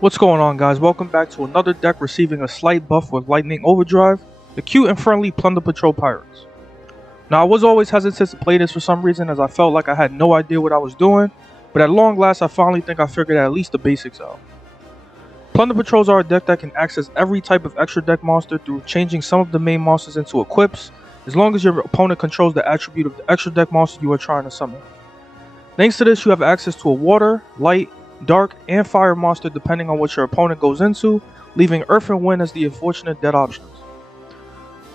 What's going on, guys? Welcome back to another deck receiving a slight buff with Lightning Overdrive, the cute and friendly Plunder Patrol Pirates. Now, I was always hesitant to play this for some reason, as I felt like I had no idea what I was doing, but at long last I finally think I figured at least the basics out. Plunder Patrols are a deck that can access every type of extra deck monster through changing some of the main monsters into equips, as long as your opponent controls the attribute of the extra deck monster you are trying to summon. Thanks to this, you have access to a water, light, dark, and fire monster depending on what your opponent goes into, leaving earth and wind as the unfortunate dead options.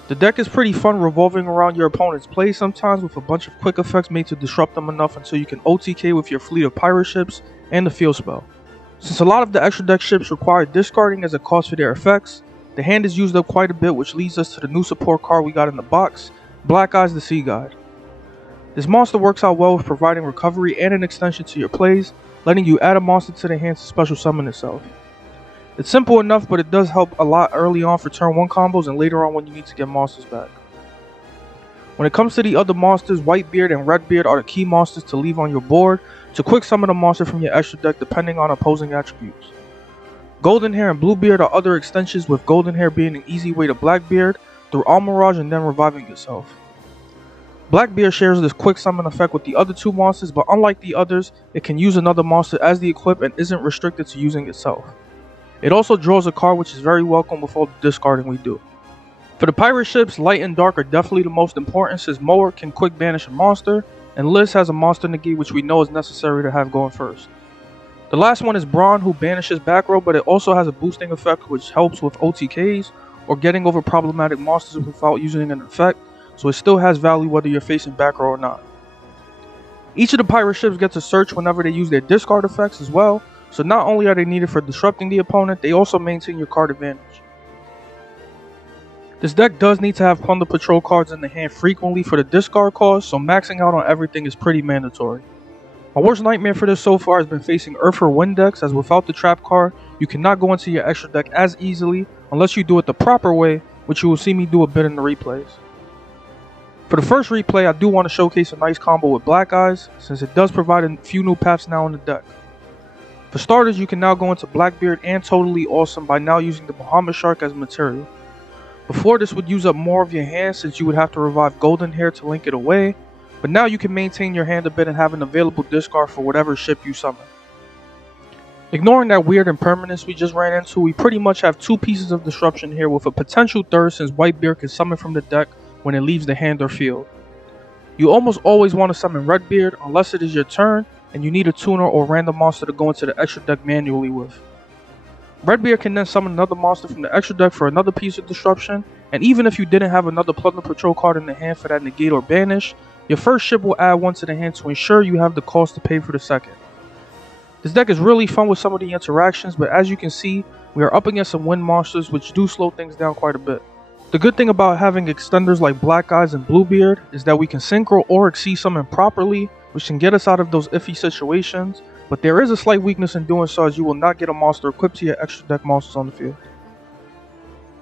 The deck is pretty fun revolving around your opponent's play sometimes, with a bunch of quick effects made to disrupt them enough until you can OTK with your fleet of pirate ships and the field spell. Since a lot of the extra deck ships require discarding as a cost for their effects, the hand is used up quite a bit, which leads us to the new support card we got in the box, Blackeyes the Seaguide. This monster works out well with providing recovery and an extension to your plays, letting you add a monster to the hand to special summon itself. It's simple enough, but it does help a lot early on for turn 1 combos and later on when you need to get monsters back. When it comes to the other monsters, Whitebeard and Redbeard are the key monsters to leave on your board to quick summon a monster from your extra deck depending on opposing attributes. Goldenhair and Bluebeard are other extensions, with Goldenhair being an easy way to Blackbeard through Almiraj and then reviving itself. Blackbeard shares this quick summon effect with the other two monsters, but unlike the others, it can use another monster as the equip and isn't restricted to using itself. It also draws a card, which is very welcome with all the discarding we do. For the pirate ships, light and dark are definitely the most important, since Moerk can quick banish a monster, and Lys has a monster negate, which we know is necessary to have going first. The last one is Brann, who banishes back row, but it also has a boosting effect which helps with OTKs or getting over problematic monsters without using an effect, so it still has value whether you're facing back row or not. Each of the pirate ships gets a search whenever they use their discard effects as well, so not only are they needed for disrupting the opponent, they also maintain your card advantage. This deck does need to have Plunder Patrol cards in the hand frequently for the discard cost, so maxing out on everything is pretty mandatory. My worst nightmare for this so far has been facing Earth or Wind decks, as without the trap card, you cannot go into your extra deck as easily unless you do it the proper way, which you will see me do a bit in the replays. For the first replay, I do want to showcase a nice combo with Blackeyes, since it does provide a few new paths now in the deck. For starters, you can now go into Blackbeard and Toadally Awesome by now using the Bahamut Shark as material. Before, this would use up more of your hand since you would have to revive Goldenhair to link it away, but now you can maintain your hand a bit and have an available discard for whatever ship you summon. Ignoring that weird impermanence we just ran into, we pretty much have two pieces of disruption here, with a potential third since Whitebeard can summon from the deck when it leaves the hand or field. You almost always want to summon Redbeard unless it is your turn and you need a tuner or random monster to go into the extra deck manually with. Redbeard can then summon another monster from the extra deck for another piece of disruption, and even if you didn't have another Plunder Patrol card in the hand for that negate or banish, your first ship will add one to the hand to ensure you have the cost to pay for the second. This deck is really fun with some of the interactions, but as you can see, we are up against some wind monsters which do slow things down quite a bit. The good thing about having extenders like Blackeyes and Bluebeard is that we can synchro or exceed summon properly, which can get us out of those iffy situations, but there is a slight weakness in doing so, as you will not get a monster equipped to your extra deck monsters on the field.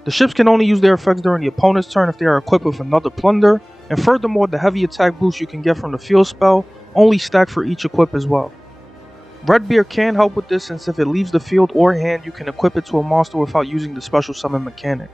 The ships can only use their effects during the opponent's turn if they are equipped with another plunder, and furthermore, the heavy attack boost you can get from the field spell only stack for each equip as well. Redbeard can help with this, since if it leaves the field or hand, you can equip it to a monster without using the special summon mechanic.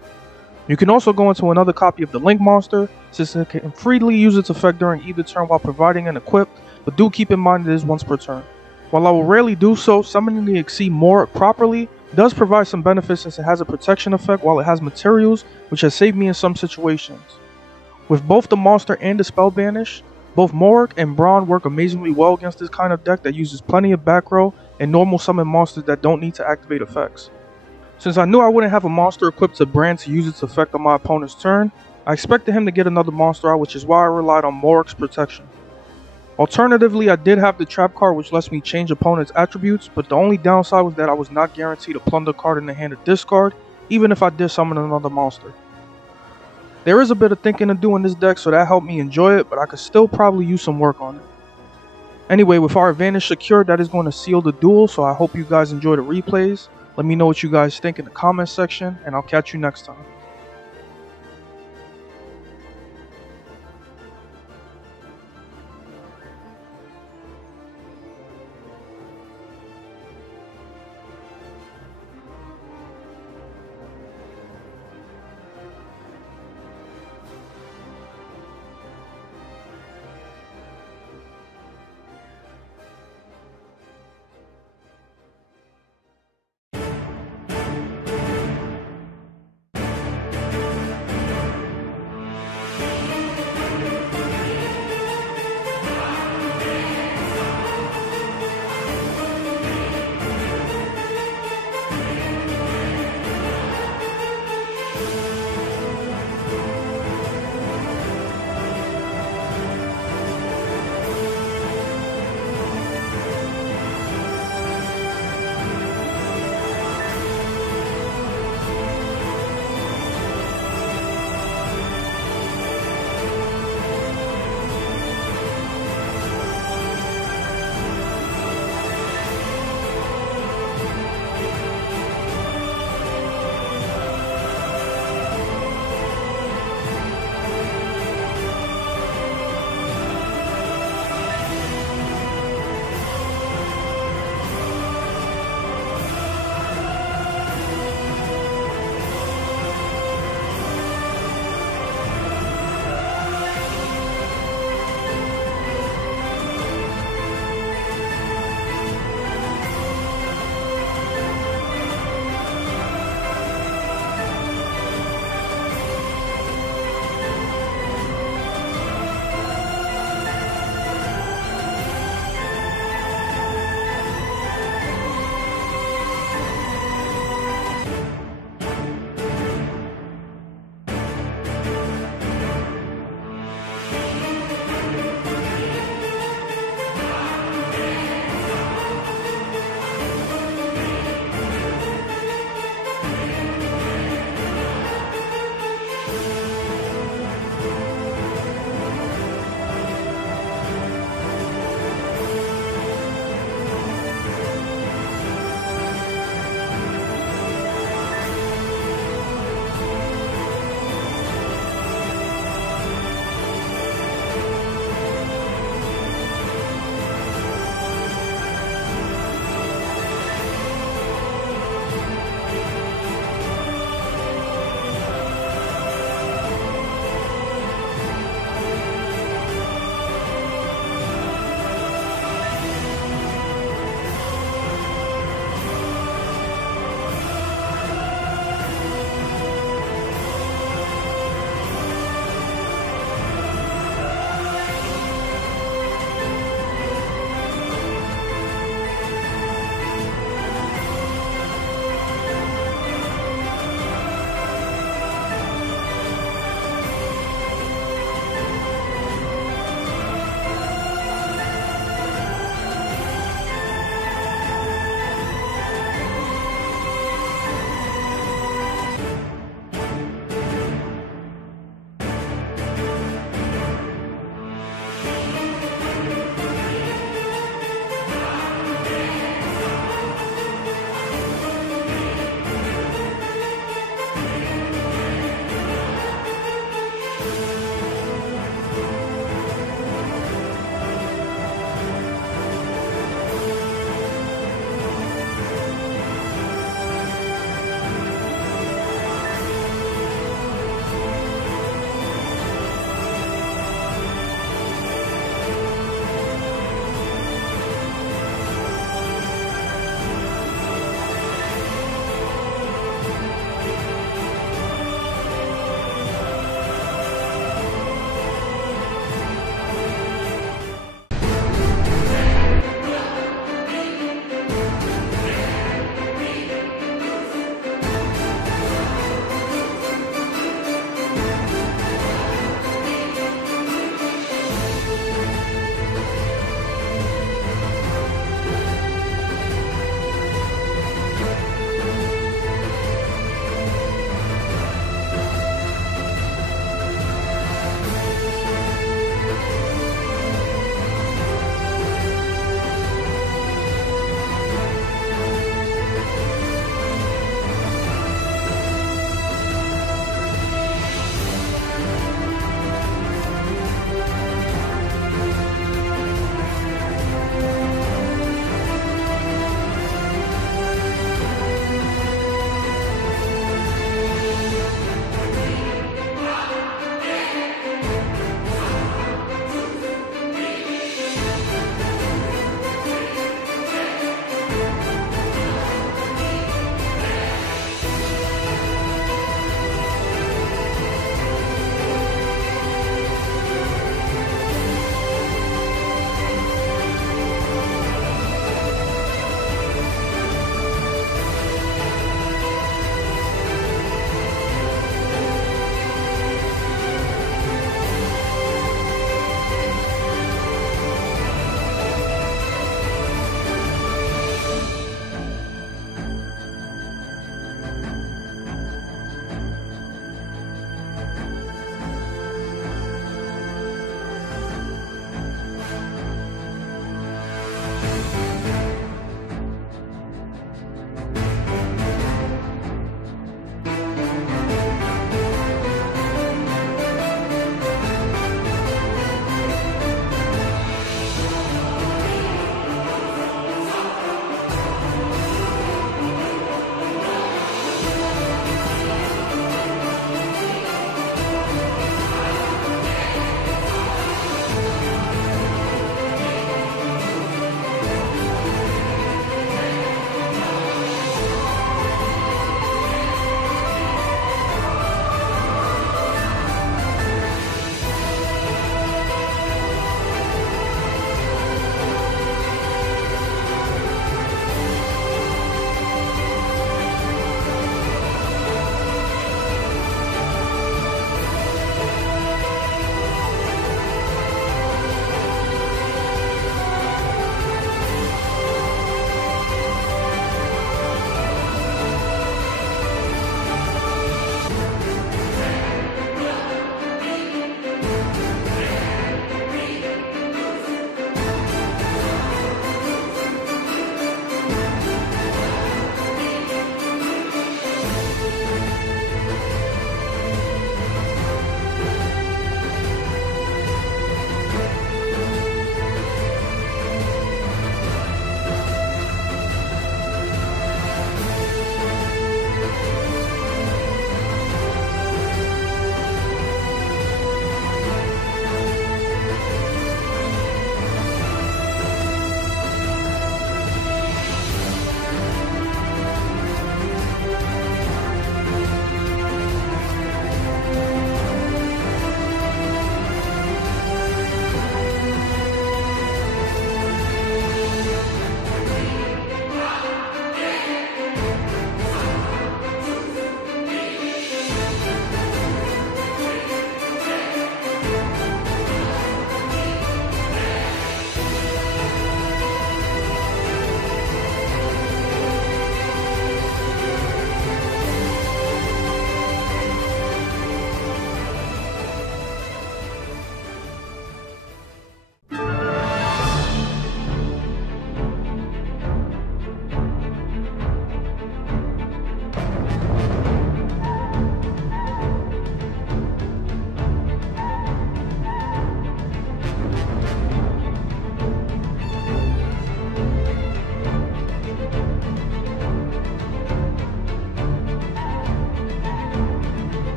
You can also go into another copy of the Link monster, since it can freely use its effect during either turn while providing an equip, but do keep in mind it is once per turn. While I will rarely do so, summoning the Exceed Moerk properly does provide some benefits, since it has a protection effect while it has materials, which has saved me in some situations. With both the monster and the spell banish, both Moerk and Brann work amazingly well against this kind of deck that uses plenty of back row and normal summon monsters that don't need to activate effects. Since I knew I wouldn't have a monster equipped to Brann to use its effect on my opponent's turn, I expected him to get another monster out, which is why I relied on Moerk's protection. Alternatively, I did have the trap card, which lets me change opponent's attributes, but the only downside was that I was not guaranteed a plunder card in the hand to discard, even if I did summon another monster. There is a bit of thinking to do in this deck, so that helped me enjoy it, but I could still probably use some work on it. Anyway, with our advantage secured, that is going to seal the duel, so I hope you guys enjoy the replays. Let me know what you guys think in the comments section, and I'll catch you next time.